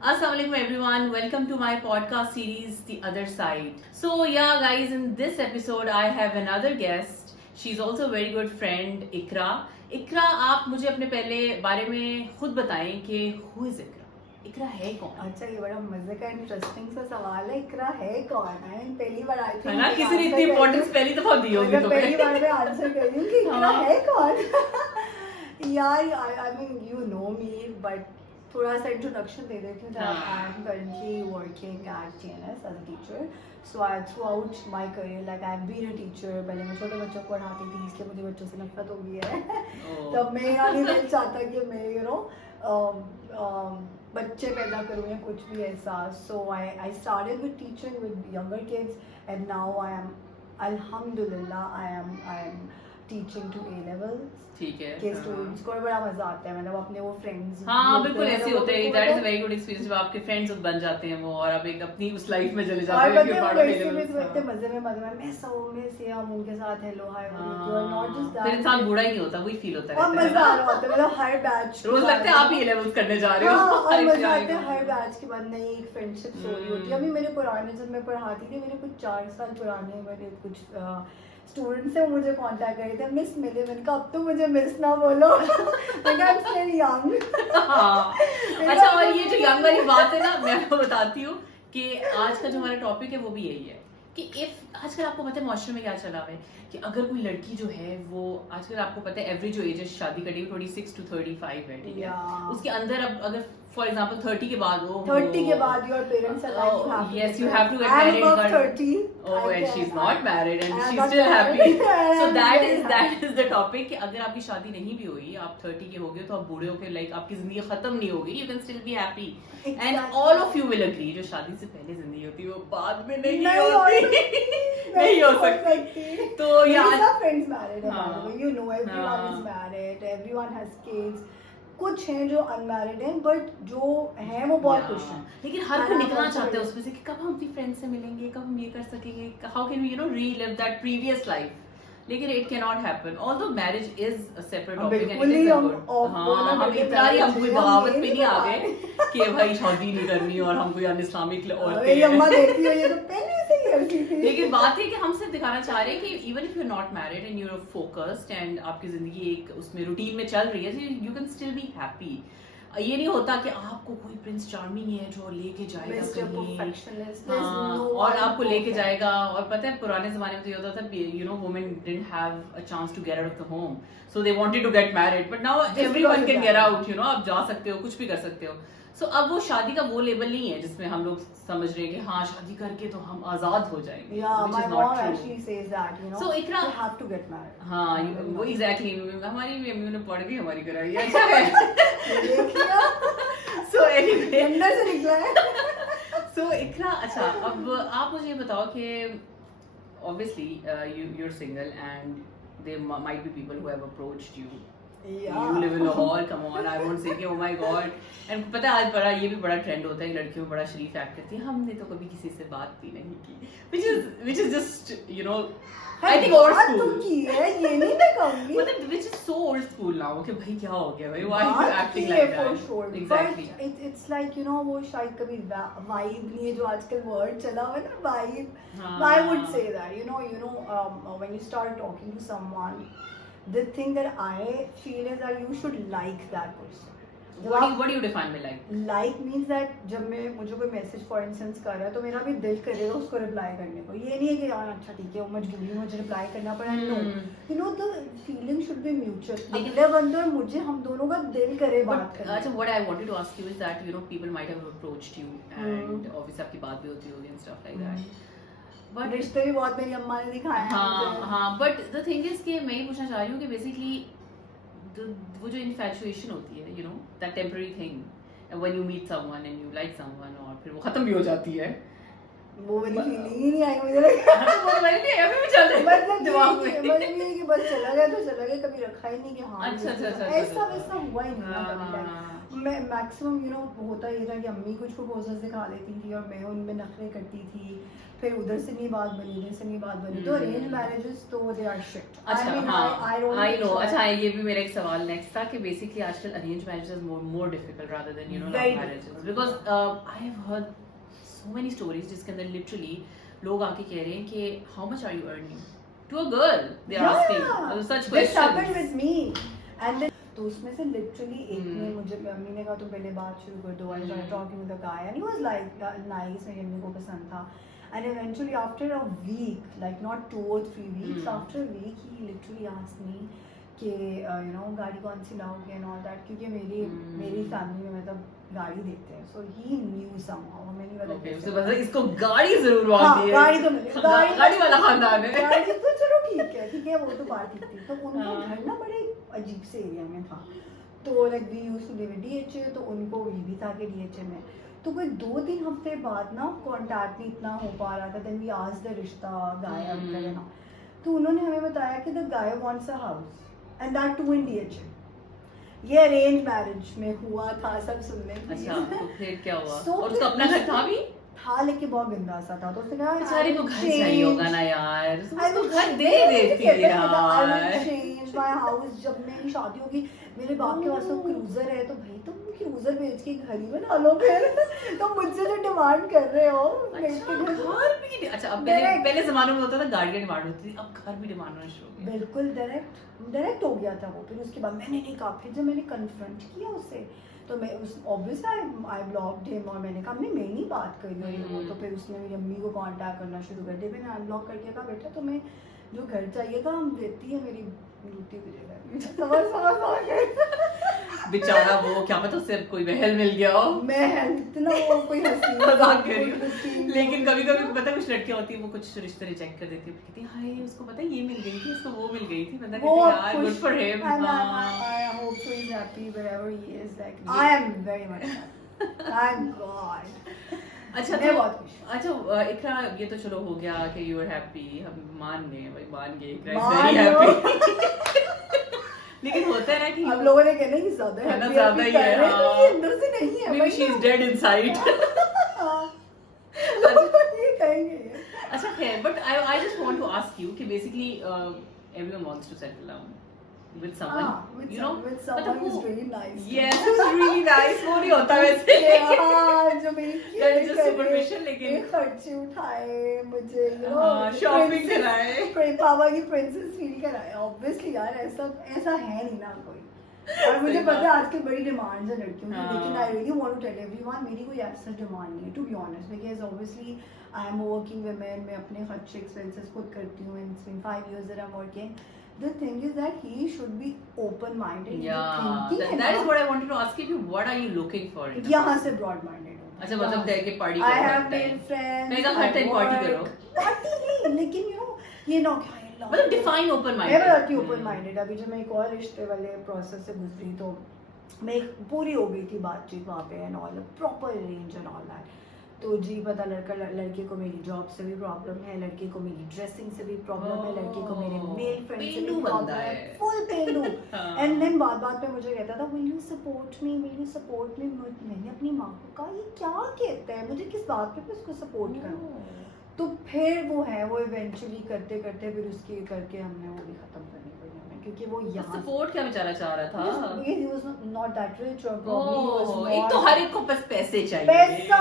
Assalamualaikum everyone. Welcome to my podcast series, The Other Side. So yeah, guys, in this episode I have another guest. She's also a very good friend, Ikra. Ikra, आप मुझे अपने पहले बारे में खुद बताएं कि who is Ikra? इकरा है कौन? अच्छा, ये बड़ा मजे का इंटरेस्टिंग सा सवाल है। इकरा है कौन? है पहली बार आई थिंक ना किसी ने इतनी इम्पोर्टेंस पहली दफा दी होगी तो पहली बार मैं आंसर कर रही हूँ कि इकरा है कौन। यार I mean you know me, but थोड़ा सा इंट्रोडक्शन दे देती हूँ। I am currently working at TNS as a teacher. So I throughout my career like I have been a teacher. पहले मैं छोटे बच्चों को पढ़ाती थी, इसलिए मुझे बच्चों से नफरत हो गई है। तब मैं नहीं दिल चाहता कि मैं बच्चे पैदा करूँ या कुछ भी ऐसा। So I started with teaching with younger kids and now I am अल्हम्दुलिल्लाह I am teaching to A levels। ठीक है के स्टूडेंट्स को बड़ा मजा आता है, मतलब अपने वो फ्रेंड्स। हाँ बिल्कुल ऐसे होते हैं। That is a very good experience जब आपके फ्रेंड्स बन जाते हैं वो और आप एक अपनी उस लाइफ में चले जाते हैं। इतने मजे में मैं सब में से हम उनके साथ hello hi not just that. फिर इंसान बूढ़ा ही नहीं होता, वही फील होता है और मजा आ रहा होता है। मतलब हर बैच रोज लगता है आप ही लेवल्स करने जा रहे हो। और मजा आता है हर बैच के बाद नई एक फ्रेंडशिप स्टोरी होती है। अभी मेरे पुराने जब मैं पढ़ाती थी, मेरे कुछ 4 साल पुराने मेरे कुछ स्टूडेंट्स से मुझे कांटेक्ट करे थे, मिस मिले। मैंने कहा अब तो मुझे मिस ना बोलो। यंग। अच्छा, और ये जो यंग वाली बात है ना, मैं आपको बताती हूँ कि आज का जो हमारा टॉपिक है वो भी यही है कि इफ आजकल आपको पता है माशरे में क्या चला हुआ है कि अगर कोई लड़की जो है वो आजकल आपको पता है एवरेज जो एज है शादी करने की 26 to 35 है, ठीक है। उसके अंदर अब अगर फॉर एग्जांपल 30 के बाद वो 30 के बाद your parents are like yes you have to get married above 30 oh and she's not married and she's still happy so that is the topic कि अगर आपकी शादी नहीं भी हुई, आप 30 के हो गए तो आप बूढ़े होकर लाइक आपकी जिंदगी खत्म नहीं होगी, you can still be happy and all of you will agree जो शादी से पहले जिंदगी होती है वो बाद में नहीं होती। नहीं हो सकती। तो यार सब फ्रेंड्स मैरिड है, you know everyone is married, everyone has kids। कुछ हैं जो अनमैरिड हैं, बट जो हैं वो बहुत खुश हैं। लेकिन हर कोई निकलना चाहते हैं उसमें से कि कब हम अपनी फ्रेंड से मिलेंगे, कब हम ये कर सकेंगे, how can we relive that previous life. लेकिन it can not happen, although marriage is a separate topic and it is हम इतना ही हम कोई बगावत पे नहीं आ गए कि भाई शादी नहीं करनी और हम कोई अनइस्लामिक औरतें लेकिन बात है कि हम सिर्फ दिखाना चाह रहे हैं कि even if you are not married and you are focused and आपकी जिंदगी एक उसमें रूटीन में चल रही है, you can still be happy. ये नहीं होता कि आपको कोई प्रिंस चार्मिंग है जो लेके जाएगा कहीं और आपको लेके जाएगा। और पता है पुराने जमाने में तो ये होता था you know women didn't have a chance to get out of the home, so they wanted to get married, but now everyone can get out, you know आप जा सकते हो, कुछ भी कर सकते हो। सो अब वो शादी का वो लेवल नहीं है जिसमें हम लोग समझ रहे हैं कि हाँ शादी करके तो हम आजाद हो जाएंगे। So Ikra, you have to get married। हाँ वो एग्जैक्टली हमारी भी अम्मी ने पढ़ भी हमारी कराई है। अच्छा है। So anyway अंदर से निकला है। So Ikra, अच्छा अब आप मुझे बताओ कि obviously you're single and there might be people who have approached you। You live in Lahore, come on, I won't say कि oh my god। and पता है आज बड़ा ये भी बड़ा ट्रेंड होता है, लड़कियों में बड़ा शरीफ एक्ट करती है, हमने तो कभी किसी से बात भी नहीं की, which is just you know I think old school की है, ये नहीं मैं कहूँगी, मतलब which is so old school now कि भाई क्या हो गया भाई, why are you acting like that? Exactly, it's like you know वो शायद कभी vibe नहीं है जो आजकल word चला हुआ है ना, vibe। I would say that you know when you start talking to someone, the thing that I feel is that you should like that person। What do you define by like? Like means that जब मैं मुझे कोई message for instance कर रहा है तो मेरा भी दिल करेगा उसको रिप्लाई करने को। ये नहीं है कि यार अच्छा ठीक है मजबूरी मुझे रिप्लाई करना पड़ा, no, you know the feeling should be mutual. अगले बंदे और मुझे हम दोनों का दिल करे बात करने। अच्छा, what I wanted to ask you is that you know people might have approached you and obviously आपकी बात भी होती होगी and stuff like that। But रिश्ते भी बहुत मेरी अम्मा ने दिखाए हैं। हाँ बट द थिंग इज कि मैं ये पूछना चाह रही हूँ कि बेसिकली वो जो इन्फैचुएशन होती है, you know that temporary thing when you meet someone and you like someone और फिर वो खत्म भी हो जाती है, वो वाली फीलिंग ही नहीं आई मुझे लगा। वो वाली नहीं अभी भी चल रही है मतलब दिमाग में, मतलब ये है कि बस चला गया तो चला गया, कभी रखा ही नहीं कि हाँ अच्छा ऐसा वैसा हुआ ही नहीं कभी। मैं मैक्सिमम होता ये था कि अम्मी कुछ प्रपोजल्स दिखा देती थी और मैं उनमें नखरे करती थी, फिर उधर से नहीं बात बनी, इधर से नहीं बात बनी, तो अरेंज मैरिजेस तो दे आर शिट। अच्छा हाँ आई नो। अच्छा ये भी मेरा एक सवाल नेक्स्ट था कि बेसिकली आजकल arrange marriages more difficult rather than love marriages, because I have heard so many stories जिसके अंदर लिटरली लोग आके कह रहे हैं कि how much are you earning to a girl, they are asking such questions with me and तो उसमें से लिटरली एक ने मुझे, अम्मी ने कहा तुम पहले बात शुरू कर दो, I started talking with the guy and he was like nice, मेरी अम्मी को पसंद था। And eventually after a week, like not 2 or 3 weeks, after a week he literally asked me कि गाड़ी कौन सी लाओगे and all that, क्योंकि मेरी फैमिली में मतलब गाड़ी देते हैं, so he knew somehow। मैंने बोला okay, उससे पता इसको गाड़ी जरूर मांगती है, गाड़ी तो मिले, गाड़ी वाला खानदान है, गाड़ी तो चलो ठीक है वो तो बात ठीक थी। तो उनका घर ना बड़े अजीब से एरिया में था, तो like we used to live in DHA, तो उनको ये भी था कि DHA में, तो कोई 2-3 हफ्ते बाद ना कांटेक्ट नहीं इतना हो पा रहा था। देन वी आस्क्ड द रिश्ता गाय अंकल है ना, तो उन्होंने हमें बताया कि the guy wants a house and that too in DHA। ये अरेंज मैरिज में हुआ था, सब सुनने। अच्छा तो फिर क्या हुआ? और उसका अपना घर था भी? था लेकिन बहुत गंदा सा था, तो उसने कहा बेचारे को घर चाहिए होगा ना यार, उसको घर दे देती है यार। I will change my house, जब मेरी शादी होगी मेरे बाप के पास तो क्रूजर है, तो भाई तुम क्रूजर बेच के घर ही बना लो फिर। तो मुझसे जो डिमांड कर रहे हो घर भी। अच्छा अब पहले जमाने में होता था गाड़ी की डिमांड होती थी, अब घर भी डिमांड होना शुरू हो गया। बिल्कुल डायरेक्ट हो गया था वो। फिर उसके बाद मैंने नहीं कहा, फिर जब मैंने कन्फ्रंट किया उससे तो मैं उस ऑब्वियसली आई ब्लॉक्ड हिम, और मैंने कहा मैं नहीं बात कर रही हूँ। तो फिर उसने मेरी अम्मी को कांटेक्ट करना शुरू कर दिया, मैंने अनब्लॉक करके कहा बेटा तुम्हें जो घर चाहिए था हम देती है, मेरी ड्यूटी भी बेचारा वो क्या पता उससे कोई महल मिल गया हो, महल इतना वो कोई हंसी मजाक कर रही हूँ। लेकिन कभी कभी पता कुछ लड़कियां होती है वो कुछ रिश्ते रिजेक्ट कर देती है, कहती है हाय उसको पता है ये मिल गई थी, उसको वो मिल गई थी, पता कहती है यार good for him. I hope so he's happy wherever he is, like I am very much happy, thank God। अच्छा तो बहुत खुश। अच्छा इकरा ये तो चलो हो गया कि यू आर हैप्पी, हम मान गए भाई, मान गए इकरा इज वेरी हैप्पी। लेकिन होता है ना कि अब लोगों ने कहना कि ज्यादा हैप्पी ज्यादा ही है, ये अंदर से नहीं है, maybe she is dead inside. ये कहेंगे। अच्छा खैर, but I just want to ask you कि basically everyone wants to settle down with someone, with you know, with someone who's really nice, yes, who's really nice, वो नहीं होता वैसे, जो मेरी just superficial, लेकिन खर्चे उठाए मुझे, you know, शॉपिंग कराए, पापा की प्रिंसेस फील कराए, obviously यार ऐसा है नहीं ना कोई। और मुझे पता है आजकल बड़ी डिमांड्स है लड़कियों की, लेकिन I really want to tell everyone मेरी कोई ऐसा डिमांड नहीं है, to be honest, because obviously I am working woman, मैं अपने खर्चे एक्सपेंसेस खुद करती हूँ, and it's been 5 years that I'm working। The thing is that he should be open-minded. Yeah, that is what I wanted to ask you. What are you looking for? यहाँ से broad-minded हूँ। अच्छा मतलब तय के party I have made friends। मैं कहा हर time party करो। Party नहीं, लेकिन you know ये ना क्या है मतलब define open-minded। मैं बताती हूँ open-minded। अभी जब मैं एक और रिश्ते वाले process से गुजरी तो मैं पूरी हो गई थी बातचीत वहाँ पे and all proper arrange and all that। तो जी पता लड़के को मेरी जॉब से भी प्रॉब्लम है, लड़के को मेरी ड्रेसिंग से भी प्रॉब्लम है, लड़के को मेरे मेल फ्रेंड से भी प्रॉब्लम है, फुल पेंडू। एंड देन बात पे मुझे कहता था will you support me, will you support me. मैंने अपनी माँ को कहा ये क्या कहता है, मुझे किस बात पे उसको सपोर्ट करूँ। तो फिर वो इवेंचुअली करते करते फिर उसके करके हमने वो भी खत्म करनी पड़ी हमें, क्योंकि वो यहाँ सपोर्ट क्या बेचारा चाह रहा था, he was not that rich or probably he was not, एक तो हर एक को बस पैसे चाहिए, पैसा,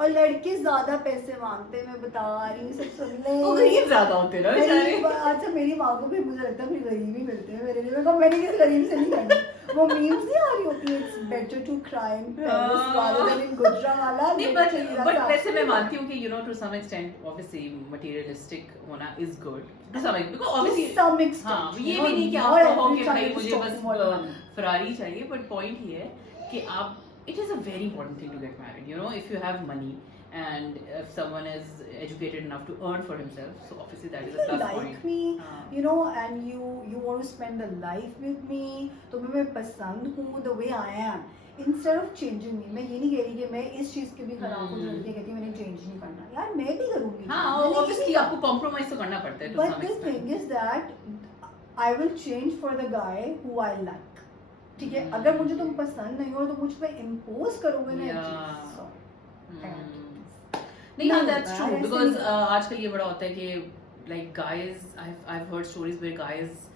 और लड़के ज्यादा पैसे मांगते हैं, मैं बता रही हूँ सब सुन ले, वो गरीब ज्यादा होते ना बेचारे। अच्छा मेरी माँ को भी मुझे लगता है फिर गरीब ही मिलते हैं मेरे लिए, मैंने किसी गरीब से नहीं करना। वो मीम्स नहीं आ रही होती है, it's better to cry in Paris rather than in Gujranwala. नहीं बट वैसे मैं मानती हूँ कि you know to some extent obviously materialistic होना is good to some extent, because obviously some extent हाँ ये भी नहीं कि आप कहो कि भाई मुझे बस फरारी चाहिए, बट पॉइंट ये है कि आप it is a very important thing to get married, you know, if you have money and if someone is educated enough to earn for himself, so obviously that is a plus point. Like me, you know, and you want to spend the life with me, तो मैं पसंद हूँ the way I am, instead of changing me। मैं ये नहीं कह रही कि मैं इस चीज के भी खराब हूँ जो लड़के कहती है मैंने चेंज नहीं करना, यार मैं भी करूँगी। हाँ obviously आपको compromise तो करना पड़ता है to some extent। But the thing is that I will change for the guy who I like। ठीक है, अगर मुझे तुम पसंद नहीं हो तो मुझ पे इम्पोज करोगे ना एक Yeah. चीज, sorry, I have to. नहीं हाँ नहीं दैट्स होता ट्रू है, ऐसे बिकॉज नहीं होता। आजकल ये बड़ा होता है कि like guys I have heard stories where guys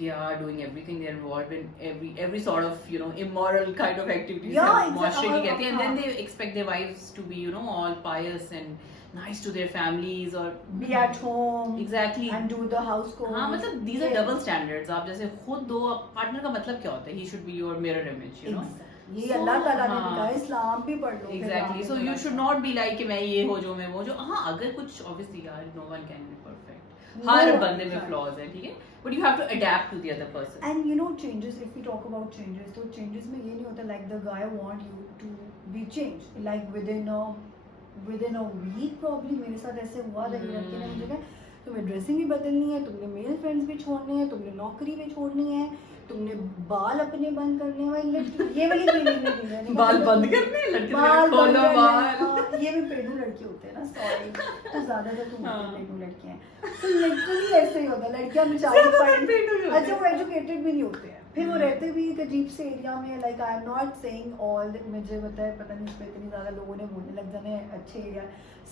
they are doing everything, they're involved in every sort of immoral kind of activities Yeah, मुआशरे की exactly. कहते हैं, and then they expect their wives to be all pious and nice to their families or Be at home exactly and do the house chores. हाँ मतलब these are double standards. आप जैसे खुद दो पार्टनर का मतलब क्या होता है, he should be your mirror image, you know. Exactly. ये So, अल्लाह ताला ने हाँ. लिखा है, इस्लाम भी पढ़ लो फिर Exactly. आगे So थोड़ा you should सा। not be like कि मैं ये हो जो मैं वो जो, हाँ अगर कुछ obviously यार no one can be perfect. No her one बंदे में can. flaws है, ठीक है, but you have to adapt to the other person. And you know changes, if we talk about changes, तो changes में ये नहीं होता like the guy want you to be changed like within a week probably। मेरे साथ ऐसे हुआ था, ये लड़के ने मुझे कहा तुम्हें ड्रेसिंग भी बदलनी है, तुमने मेल फ्रेंड्स भी छोड़ने हैं, तुमने नौकरी भी छोड़नी है, तुमने बाल अपने बंद करने हैं। वाली लड़की ये वाली फीलिंग नहीं दी मैंने। बाल बंद करने हैं, लड़के बाल तो खोलो बंद करने बाल। हैं, हाँ, ये भी पेड़ू लड़के होते हैं ना, सॉरी तो ज्यादातर तुम हाँ। पेड़ू लड़के हैं, तो लिटरली ऐसे ही होता है। लड़कियां बेचारी ज्यादातर पेड़ू ही होते अच्छा हैं। वो एजुकेटेड भी नहीं होते हैं, फिर वो रहते भी एक अजीब से एरिया में, like I am not saying all, मुझे पता नहीं इस पे इतनी ज्यादा लोगों ने बोलने लग जाने अच्छे एरिया,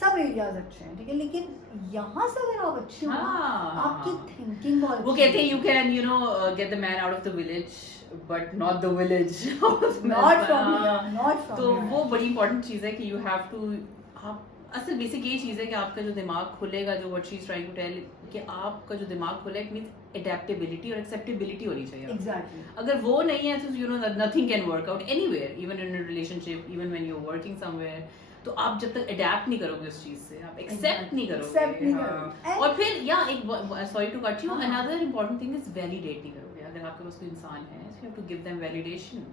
सब एरियाज अच्छे हैं, ठीक है, लेकिन यहाँ से अगर आप अच्छे हो ना, हाँ। आपकी थिंकिंग बहुत वो अच्छी कहते हैं है। you can get the man out of the village but not the village Not from here, हाँ। not from तो here. वो बड़ी इंपॉर्टेंट चीज है कि you have to, आप असल बेसिक ये चीज है कि आपका जो दिमाग खुलेगा, जो what she's trying to tell, कि आपका जो दिमाग खुले, it means adaptability और acceptability होनी चाहिए आपको। Exactly. अगर वो नहीं है तो nothing can work out anywhere, even in a relationship, even when you're working somewhere, तो आप जब तक अडेप्ट नहीं करोगे उस चीज से, आप एक्सेप्ट नहीं करोगे, Accept नहीं हाँ। करोगे। और फिर या एक सॉरी टू कट यू, हाँ। Another important thing is validate नहीं करोगे। अगर आपके पास कोई इंसान है, you have to give them validation,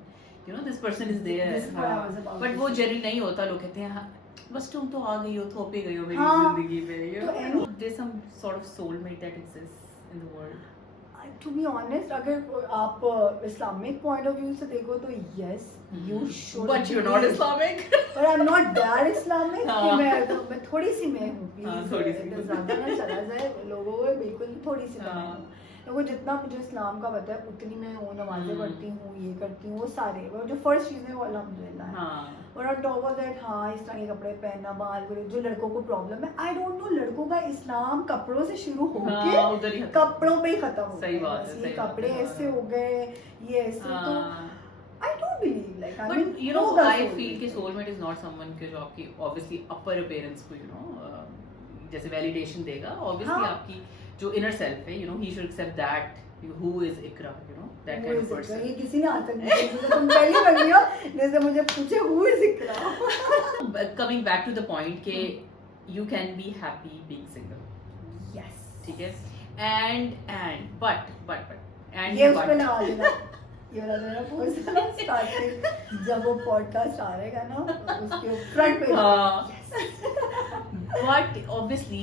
this person is there, This is what I was about but to वो say. जनरली नहीं होता। लोग कहते हैं हाँ, बस तुम तो आ गई हो, थोपे गई हो मेरी हाँ, जिंदगी में, तो any- there's some sort of soulmate that exists in the world. To be honest, अगर आप इस्लामिक पॉइंट ऑफ व्यू से देखो तो yes you should, But you're not Islamic. पर I am not that Islamic कि हाँ। मैं थोड़ी सी मैं हूँ, हाँ, प्लीज थोड़ी सी। ज्यादा ना चला जाए लोगों को, बिल्कुल थोड़ी सी तो मैं हाँ। हूँ। देखो जितना मुझे इस्लाम का पता है उतनी मैं हूँ, नमाजें पढ़ती हूँ, ये करती हूँ, वो सारे वो जो फर्स्ट चीज़ है वो अल्हम्दुलिल्लाह है। हाँ और ऑन टॉप ऑफ दैट हाँ इस तरह के कपड़े पहनना, बाल को जो लड़कों को प्रॉब्लम है, आई डोंट नो, लड़कों का इस्लाम कपड़ों से शुरू होके हाँ, उधर ही खत्म। कपड़ों पे ही खत्म हो सही गया। बात बस है, ये सही बात कपड़े है, ऐसे हाँ। हो गए, ये ऐसे, तो हाँ। I don't believe like I But you know, I feel कि soulmate is not someone के जो आपकी obviously upper appearance को जैसे validation देगा, obviously हाँ। आपकी जो inner self है, he should accept that who is Ikra, that kind of person. ये किसी ने आज तक नहीं पूछा, तुम पहली बन रही हो जैसे मुझे पूछे who is Iqra. But coming back to the point कि you can be happy being single, yes, ठीक है, but ये उस पे लगा देना, ये वाला मेरा पोस्ट है ना स्टार्टिंग, जब वो पॉडकास्ट आ रहेगा ना उसके फ्रंट पे हाँ। Yes but obviously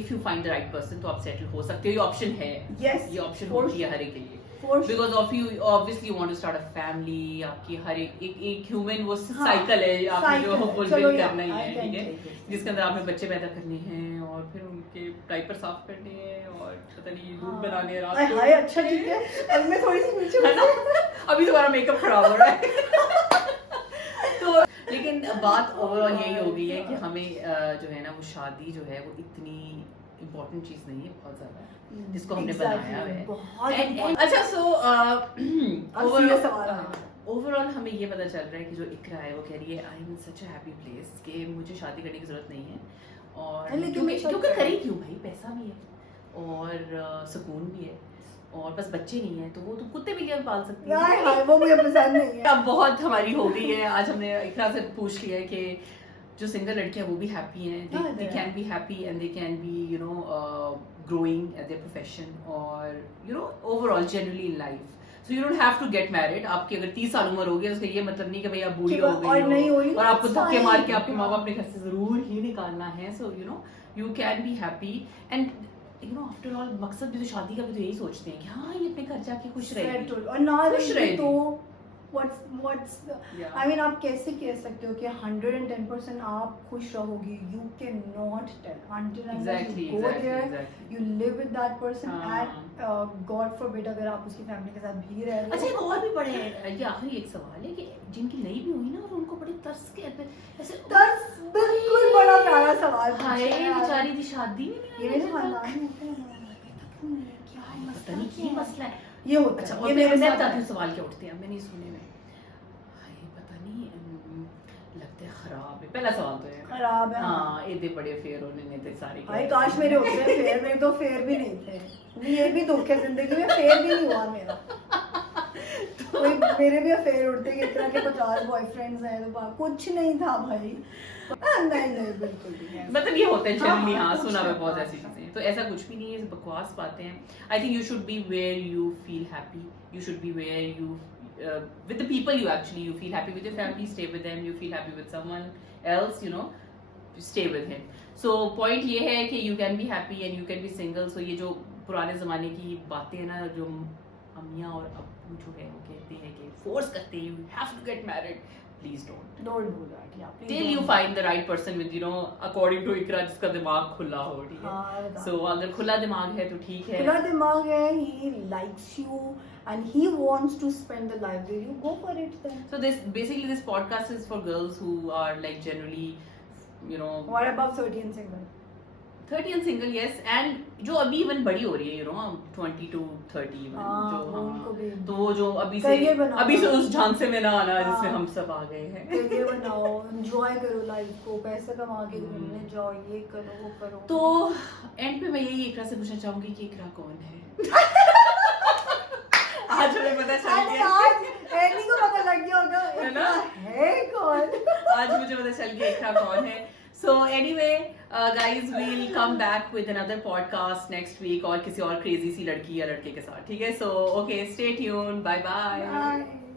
if you find the right person तो आप settle हो सकते हो, ये option है, Yes, ये option for होती है sure. हर एक के लिए, For sure. because of you obviously you want to start a family, आपकी हर एक human वो हाँ, cycle है आपने जो cycle है। fulfill चलो करना ही I है, can ठीक है, take it. जिसके अंदर आपने बच्चे पैदा करने हैं और फिर उनके डायपर साफ करने हैं और पता नहीं दूध हाँ। बनाने हैं रात हाय को। हाय, अच्छा ठीक है, अब मैं थोड़ी सी पीछे है ना? अभी तुम्हारा मेकअप खराब हो रहा है तो लेकिन बात ओवरऑल यही हो गई है कि हमें जो है ना वो शादी जो है वो इतनी इम्पोर्टेंट चीज नहीं है, बहुत ज्यादा जिसको हमने Exactly, बनाया है। बहुत And अच्छा सो अब serious सवाल आ रहा है। ओवरऑल हमें ये पता चल रहा है कि जो इकरा है वो कह रही है I am in such a happy place कि मुझे शादी करने की जरूरत नहीं है, और लेकिन क्योंकि मैं क्योंकि सोच- करी क्यों भाई, पैसा भी है और सुकून भी है और बस बच्चे नहीं है तो वो तो कुत्ते भी पाल सकती यार है। हाय वो मुझे पसंद नहीं है। अब बहुत हमारी हो गई है, आज हमने इकरा से पूछ लिया है कि जो सिंगल लड़कियां वो भी हैप्पी हैं, हाँ, they they can be happy and they can be growing at their profession और overall generally in life, so you don't have to get married. आपकी अगर 30 साल उम्र हो गई उसका ये मतलब नहीं कि भाई आप बूढ़ी कि हो और गई नहीं हो हुई, और आपको धक्के fine. मार के आपके माँ बाप ने घर से जरूर ही निकालना है, so you can be happy and after all मकसद भी तो शादी का भी तो यही सोचते हैं कि हाँ ये अपने घर जाके खुश रहेगी, Settled. और ना खुश रहेगी तो what's the, Yeah. I mean आप कैसे कह सकते हो कि 110% आप खुश रहोगी? You cannot tell until unless Exactly, you go exactly, there, exactly. you live with that person, हाँ. and God forbid अगर आप उसकी फैमिली के साथ भी रह रहे अच्छा एक हो. और भी बड़े ये आखिरी एक सवाल है कि जिनकी नहीं भी हुई ना और उनको बड़े तरस के ऐसे दस बिल्कुल बड़ा प्यारा सवाल हाय पूछा है बेचारी की शादी नहीं ये हुई मेरे अभी तक। खानदान में होता है क्या पता नहीं क्या मसला है। ये होता अच्छा है और ये फिर मेरे मैं साथ बताती है। हूँ सवाल क्या उठते हैं मैंने सुने में हाय पता नहीं लगता है खराब है पहला सवाल तो है खराब है हाँ इतने बड़े फेयर होने नहीं थे सारे भाई काश मेरे होते हैं फेयर मेरे तो फेयर भी नहीं थे ये भी दुख है जिंदगी में फेयर भी नहीं हुआ मेरा कोई मेरे भी अफेयर उड़ते कि इतना के 50 बॉयफ्रेंड्स हैं तो कुछ नहीं था भाई नहीं बिल्कुल भी नहीं मतलब ये होते हैं जनरली हाँ, हाँ कुछ सुना मैं नहीं, बहुत हाँ, ऐसी हाँ। चीजें तो ऐसा कुछ भी नहीं है बकवास बातें हैं I think you should be where you feel happy you should be where you with the people you feel happy with your family stay with them you feel happy with someone else stay with him so point ये है कि you can be happy and you can be single so ये जो पुराने जमाने की बातें हैं ना जो अम्मियाँ और अब्बू जो है वो कहते हैं कि फोर्स करते हैं you have to get married please don't don't do that yeah please till don't you do find the right person with according to इकरा जिसका दिमाग खुला हो ठीक हाँ, है बता। so अगर खुला दिमाग है तो ठीक है खुला दिमाग है he likes you and he wants to spend the life with you go for it then so this podcast is for girls who are like generally what about 30 and single 30 and single yes and जो अभी even बड़ी हो रही है 20 to 30 even हाँ, जो उनको भी तो वो जो Career बनाओ। अभी से उस झांसे में ना आना हाँ। जिसमें हम सब आ गए हैं करियर बनाओ एंजॉय करो लाइफ को पैसा कमा के घूमने जाओ ये करो वो करो तो एंड पे मैं यही इकरा से पूछना चाहूंगी कि इकरा कौन है आज हमें पता चल अरे गया आज एनी को पता लग गया होगा है ना? है कौन आज मुझे पता चल गया इकरा कौन है so anyway guys we'll come back with another podcast next week और किसी और crazy सी लड़की या लड़के के साथ ठीक है so okay stay tuned bye bye Bye.